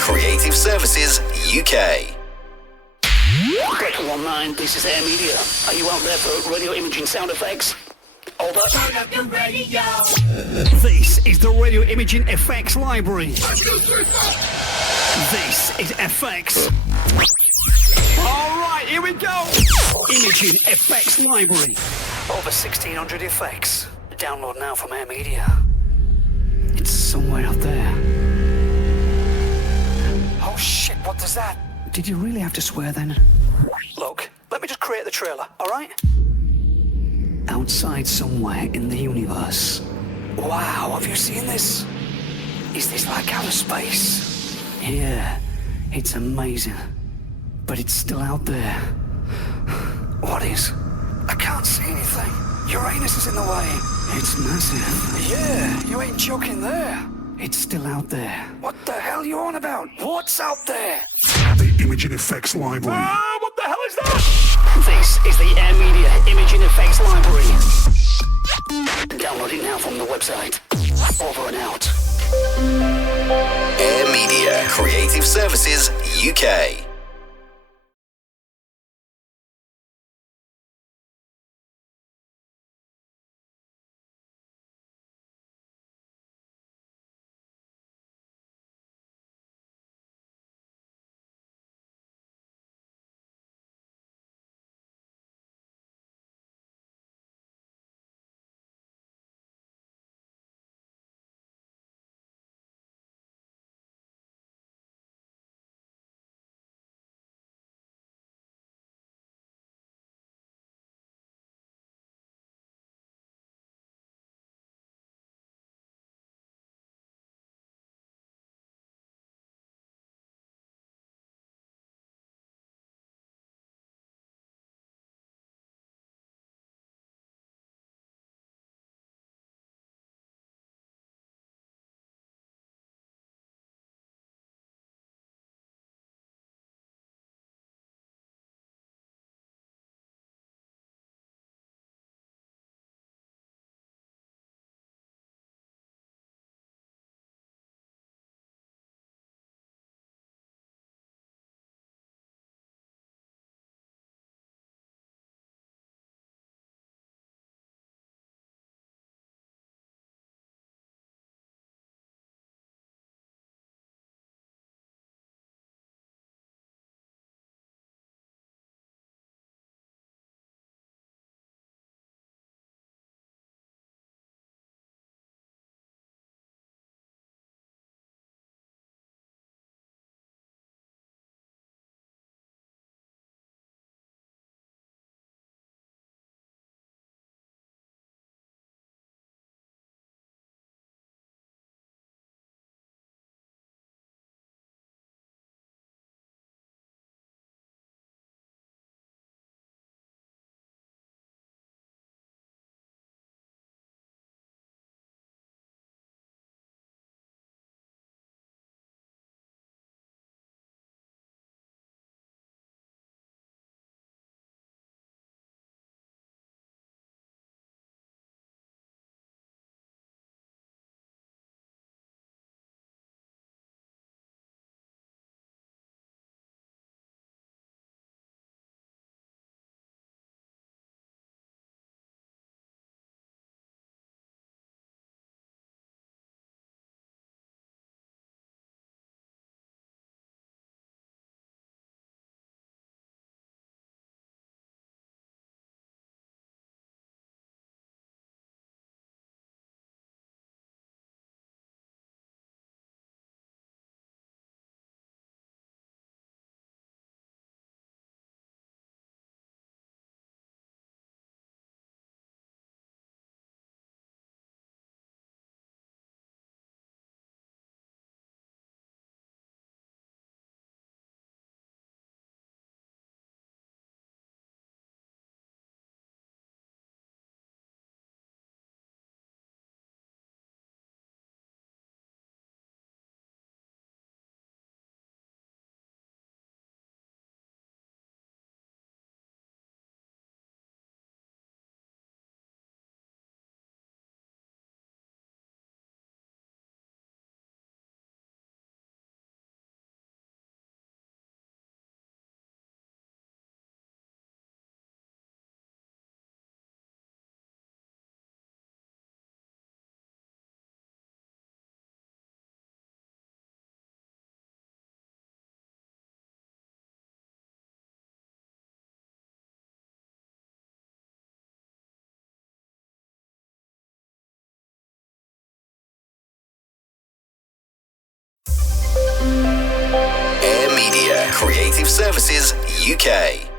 Creative Services UK. Breaker 19, this is Air Media. Are you out there for radio imaging sound effects? Over. Turn up the radio. This is the Radio Imaging Effects Library. This is FX. Alright, here we go. Imaging Effects Library. Over 1,600 effects. Download now from Air Media. It's somewhere out there. Oh shit, what does that? Did you really have to swear then? Look, let me just create the trailer, alright? Outside somewhere in the universe. Wow, have you seen this? Is this like outer space? Yeah, it's amazing. But it's still out there. What is? I can't see anything. Uranus is in the way. It's massive. Yeah, you ain't joking there. It's still out there. What the hell are you on about? What's out there? The Imaging Effects Library. What the hell is that? This is the Air Media Imaging Effects Library. Download it now from the website. Over and out. Air Media. Creative Services UK. Creative Services UK.